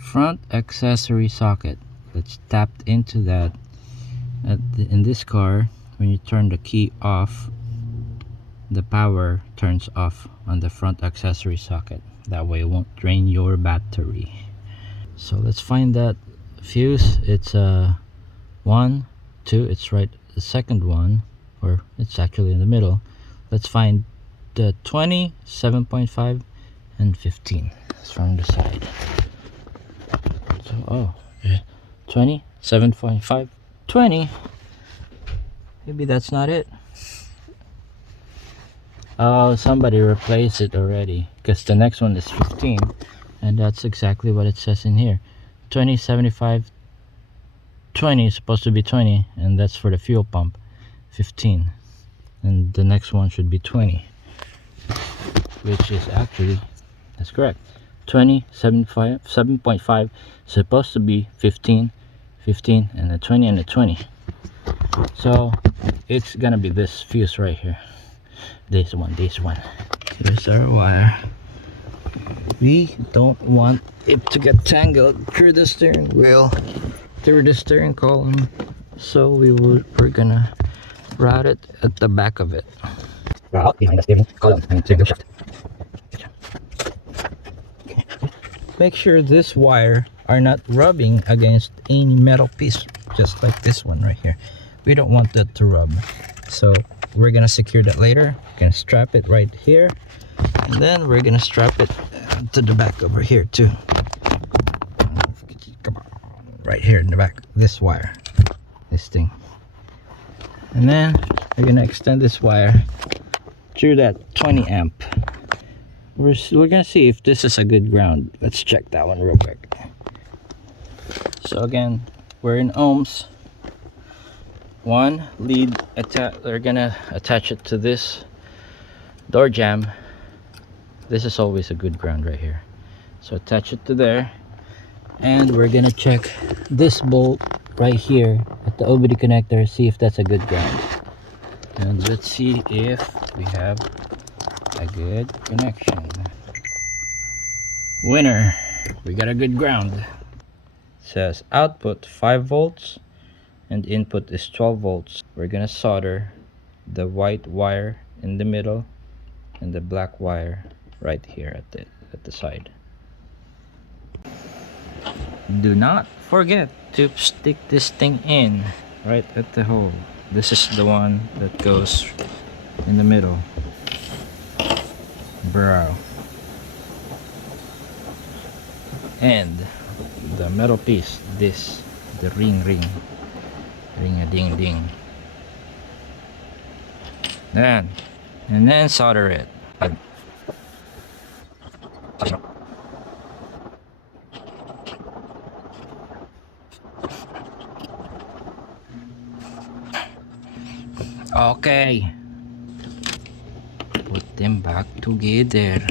front accessory socket that's tapped into that. In this car, when you turn the key off, the power turns off on the front accessory socket. That way it won't drain your battery. So let's find that fuse. It's a 1, 2, it's right the second one, or it's actually in the middle. Let's find the 20, 7.5, and 15. It's from the side. So 20, 7.5, 20. Maybe that's not it. Oh, somebody replaced it already, because the next one is 15, and that's exactly what it says in here. 20, 75, 20 is supposed to be 20, and that's for the fuel pump. 15, and the next one should be 20, which is actually, that's correct. 20, 7.5 supposed to be 15, 15, and a 20 and a 20. So it's gonna be this fuse right here. This one. Here's our wire. We don't want it to get tangled through the steering wheel, through the steering column, so we're gonna route it at the back of it. Route behind the steering column and steering shaft. Make sure this wire are not rubbing against any metal piece, just like this one right here. We don't want that to rub, so we're gonna secure that later. Gonna strap it right here, and then we're gonna strap it to the back over here too. Come on, right here in the back, this wire, this thing, and then we're gonna extend this wire through that 20 amp. We're gonna see if this is a good ground. Let's check that one real quick. So again, we're in ohms. One lead they're gonna attach it to this door jamb. This is always a good ground right here, so attach it to there, and we're gonna check this bolt right here at the OBD connector, see if that's a good ground, and let's see if we have a good connection. Winner, we got a good ground. It says output 5 volts and input is 12 volts. We're gonna solder the white wire in the middle and the black wire right here at the side. Do not forget to stick this thing in right at the hole. This is the one that goes in the middle. Bro. And the metal piece, this, the ring a ding ding. And then solder it. Okay, put them back together.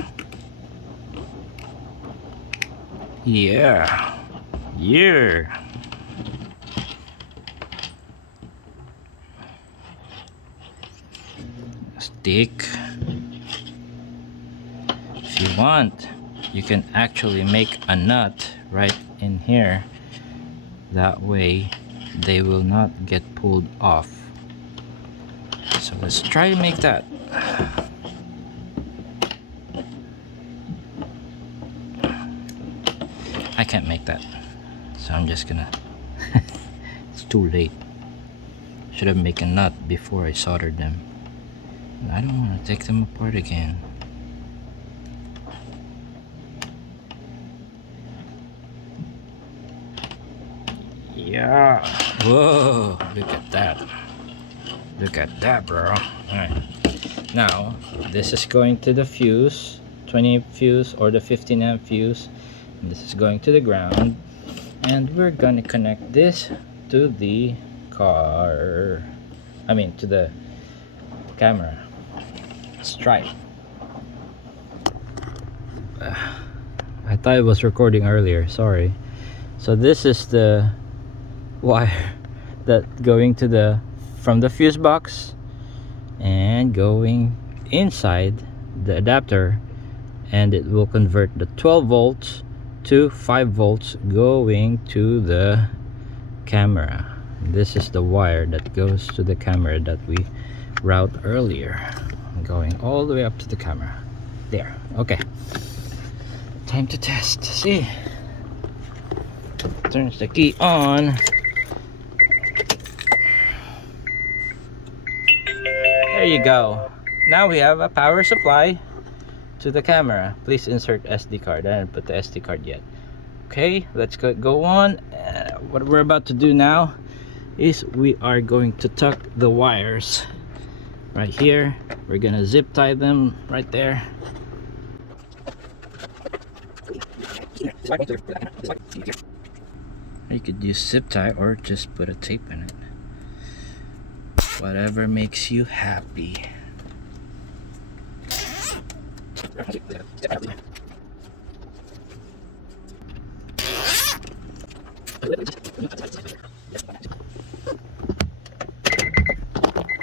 Yeah. Stick. If you want, you can actually make a nut right in here. That way they will not get pulled off. So let's try to make that. I can't make that, so I'm just gonna it's too late. Should have made a nut before I soldered them. I don't want to take them apart again. Yeah. Whoa, look at that. Look at that, bro. Alright. Now, this is going to the fuse, 20 amp fuse or the 15 amp fuse. And this is going to the ground. And we're gonna connect this to the car. I mean, to the camera. Let's try it. I thought it was recording earlier, sorry. So this is the wire that going to the from the fuse box and going inside the adapter, and it will convert the 12 volts to 5 volts going to the camera. This is the wire that goes to the camera that we route earlier, going all the way up to the camera there. Okay, time to test. See, turns the key on. There you go. Now we have a power supply to the camera. Please insert SD card. I didn't put the SD card yet. Okay, let's go on. What we're about to do now is we are going to tuck the wires right here. We're gonna zip tie them right there. You could use zip tie or just put a tape in it. Whatever makes you happy.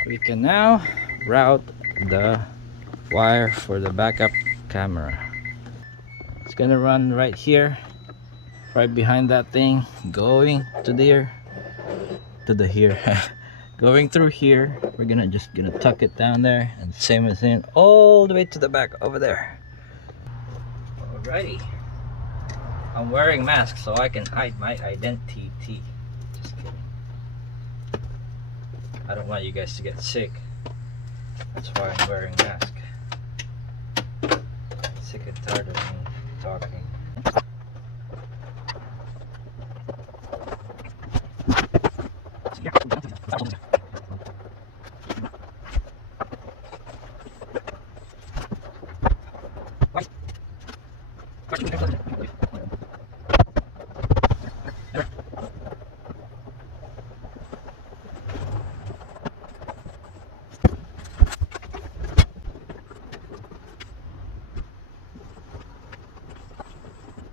We can now route the wire for the backup camera. It's gonna run right here, right behind that thing, going to there, going through here. We're gonna tuck it down there, and same as in all the way to the back over there. Alrighty, I'm wearing masks so I can hide my identity. Just kidding. I don't want you guys to get sick. That's why I'm wearing a mask. Sick and tired of me talking.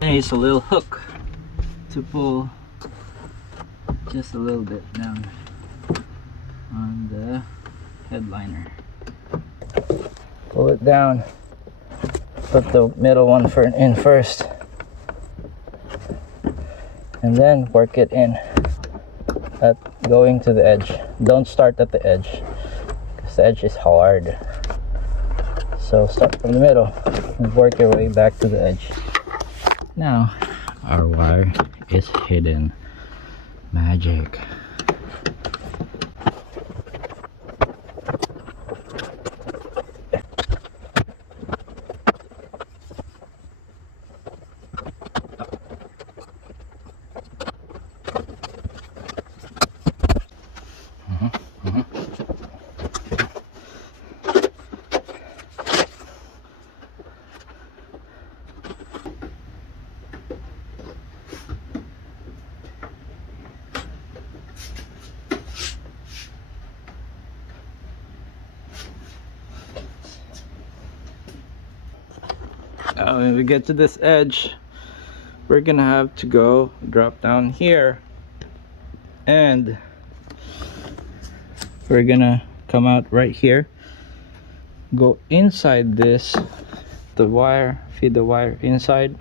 It's a little hook to pull just a little bit down on the headliner. Pull it down, put the middle one in first, and then work it in at going to the edge. Don't start at the edge because the edge is hard, so start from the middle and work your way back to the edge. Now our wire is hidden. Magic. When we get to this edge, we're gonna have to go drop down here, and we're gonna come out right here, go inside this, the wire, feed the wire inside,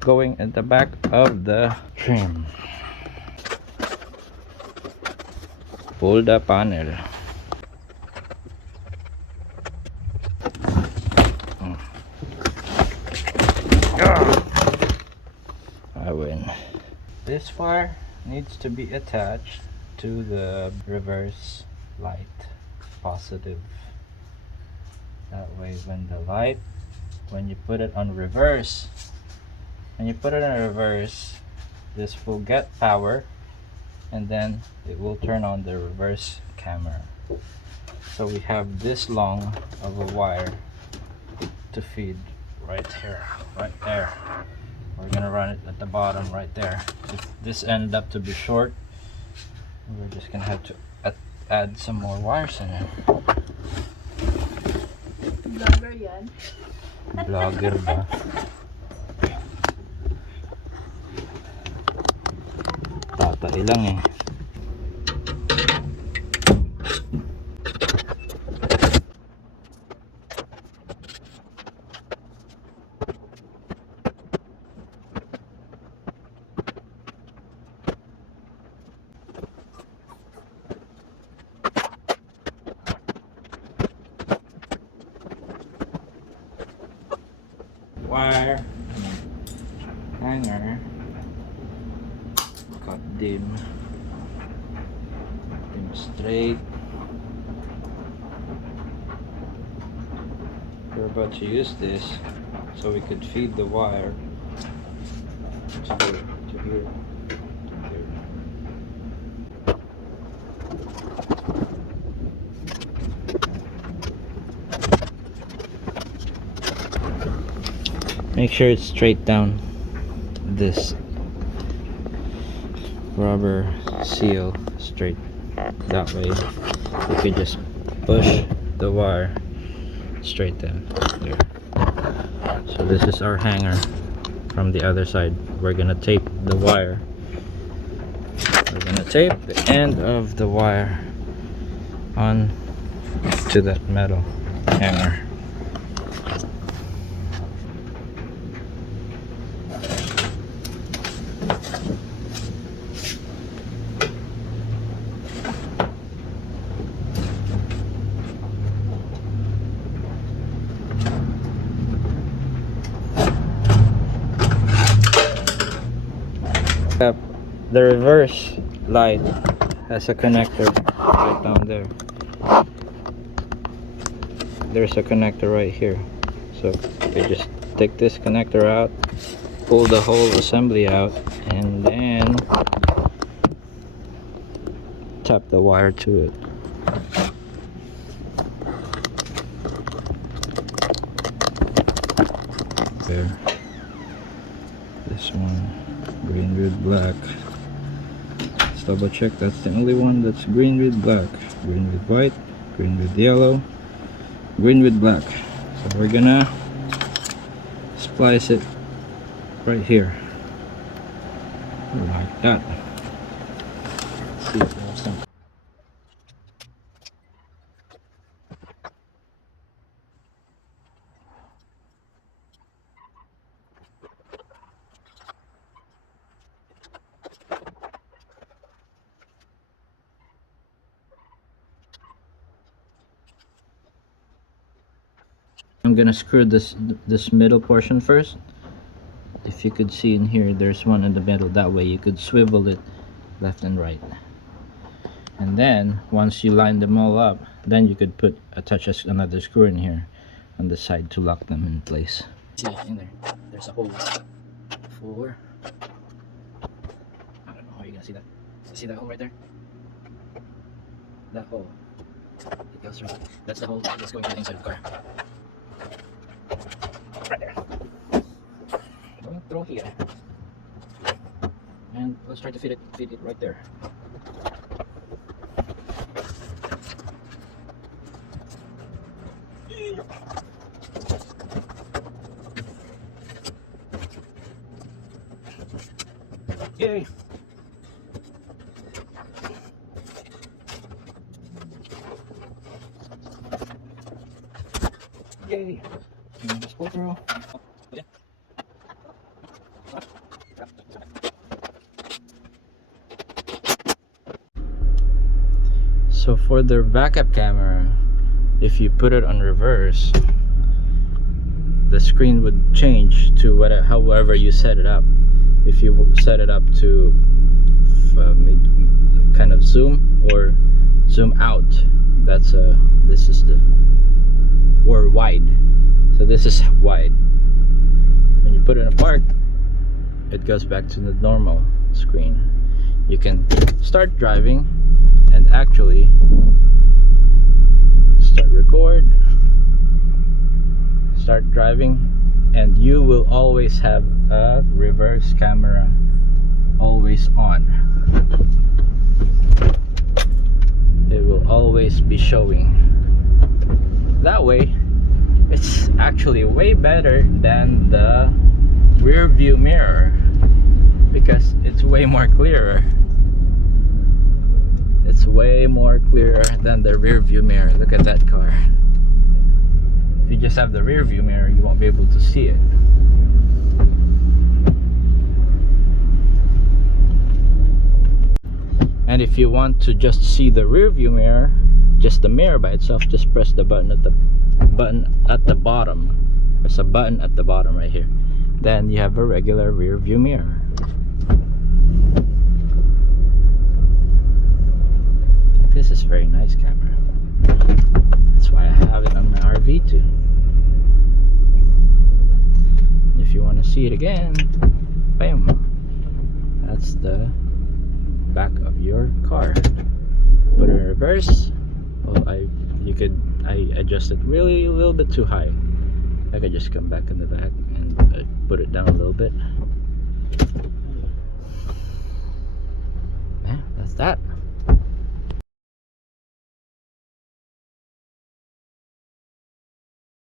going at the back of the trim. Pull the panel. I win. This wire needs to be attached to the reverse light, positive. That way when the light, when you put it on reverse, this will get power, and then it will turn on the reverse camera. So we have this long of a wire to feed right here, right there. We're gonna run it at the bottom right there. If this ended up to be short, we're just gonna have to add some more wires in it. Vlogger yan. Vlogger ba? Tatay lang eh. wire hanger got dim straight. We're about to use this so we could feed the wire to here. Make sure it's straight down this rubber seal straight. That way you could just push the wire straight down there. So this is our hanger from the other side. We're gonna tape the wire. We're gonna tape the end of the wire on to that metal hanger. The reverse light has a connector right down there. There's a connector right here, so you just take this connector out, pull the whole assembly out, and then tap the wire to it. There. This one, green, red, black. Let's double check. That's the only one that's green with black. Green with white, green with yellow, green with black. So we're gonna splice it right here, like that. Let's see if we have some. I'm gonna screw this middle portion first. If you could see in here, there's one in the middle. That way you could swivel it left and right. And then once you line them all up, then you could attach another screw in here on the side to lock them in place. See in there, there's a hole for, I don't know how you're gonna see that. See that hole right there? That hole. It goes right. That's the hole that's going to the inside of the car. Right there. Going through here. And let's try to fit it right there. Yay! Yay! And just pull through. Yeah. So for the backup camera, if you put it on reverse, the screen would change to whatever, however you set it up. If you set it up to kind of zoom or zoom out, that's this is the, or wide. So this is wide. When you put it apart, it goes back to the normal screen. You can start driving and actually start driving, and you will always have a reverse camera always on. It will always be showing. That way it's actually way better than the rear view mirror because it's way more clearer. It's way more clearer than the rear view mirror. Look at that car. If you just have the rear view mirror, you won't be able to see it. And if you want to just see the rear view mirror, just the mirror by itself, just press the button at the bottom There's a button at the bottom right here. Then you have a regular rear view mirror. I think this is a very nice camera. That's why I have it on my RV too. If you want to see it again, bam, that's the back of your car. Put it in reverse. Well, I adjusted really a little bit too high. I could just come back in the back and put it down a little bit. Yeah, that's that.